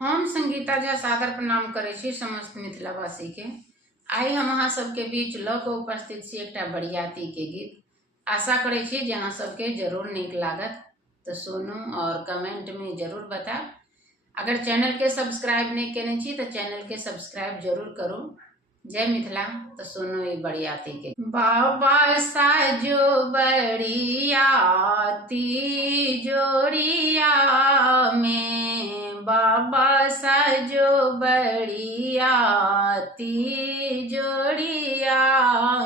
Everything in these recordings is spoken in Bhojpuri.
हम संगीता झा सादर प्रणाम करै छी समस्त मिथिलावासी के। आइ हम अहाँ सबके बीच लऽ कऽ उपस्थित छी एकटा बरियाती के गीत। आशा करै छी जे अहाँ सबके जरूर नीक लागत, तो सुनू और कमेंट में जरूर बताएब। अगर चैनल के सब्सक्राइब नहीं केने छी तो चैनल के सब्सक्राइब जरूर करू। जय मिथिला। तो सुनो ये बरियाती के। बाबा साजो बरियाती जोड़िया में, बाबा साजो बरियाती जोड़िया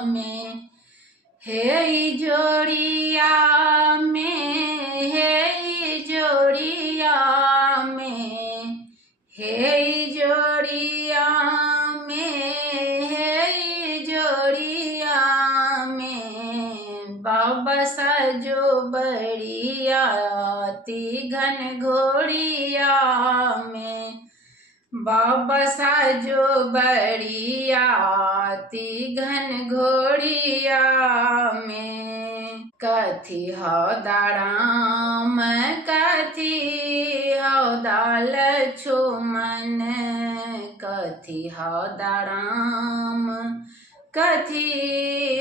में, हे जोड़िया में, हे जोड़िया में, हे जोड़िया में, हे जोड़िया में, बाबा साजो बरियाती घन घोड़िया में, बाबा साजो बरियाती घन घोड़िया में। कथी हौदाराम कथी हौदाल छुमन, कथी हौदाराम कथी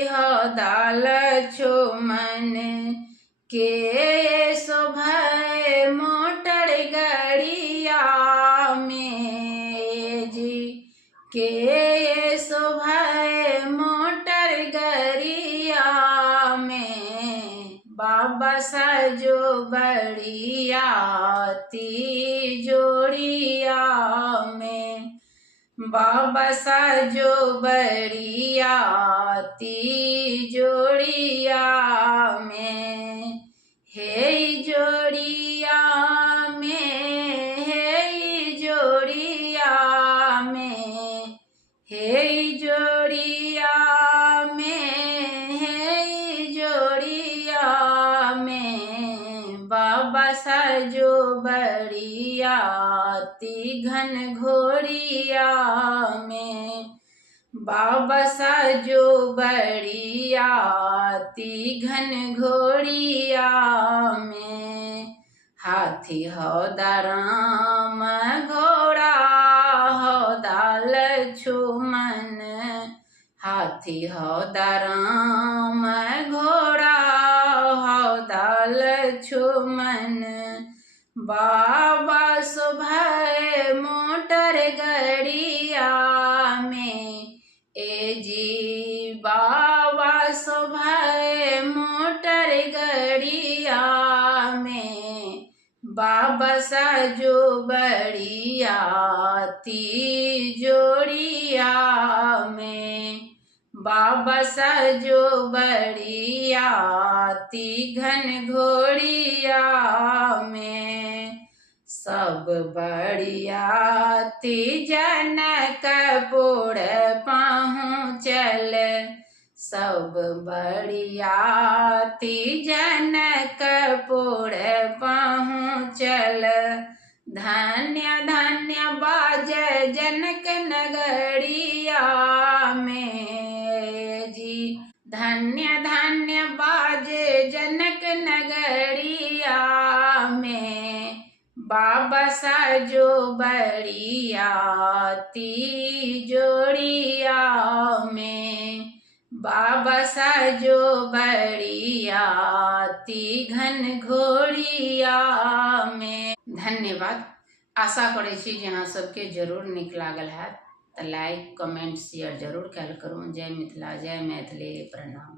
हौदाल छुमन, के शोभै मोटर गड़िया में जी, के शोभै मोटर गड़िया में, बाबा साजो बरियाती जोड़िया में, बाबा साजो बरियाती जोड़िया में, हे जोड़िया में, हे जोड़िया में, हे जोड़िया में, हे जोड़िया में, बाबा साजो बरियाती घन घोड़िया में, बाबा साजो बरियाती घन घोड़िया में। हाथी हौदाराम घोड़ा हौदाल छुमन, हाथी हौदाराम घोड़ा हौदाल छुमन, बाबा शोभै मोटर गड़िया में, ए जी बाबा शोभै मोटर गड़िया में, बाबा साजो बरियाती जोड़िया में, बाबा साजो बरियाती घन घोड़िया में। सब बरियाती जनकपुर पहुँचल, सब बरियाती जनकपुर पहुँचल, धन्य धन्य बाजै जनक नगरिया में जी, धन्य धन्य बाजै जनक नगरिया में, बाबा साजो बरियाती जोड़िया में, बाबा साजो बरियाती घन घोड़िया में। धन्यवाद। आशा करै छी जे अहाँ सबके जरूर नीक लागल हैत। तो लाइक कमेंट शेयर जरूर कैल करूँ। जय मिथिला, जय मैथिली, प्रणाम।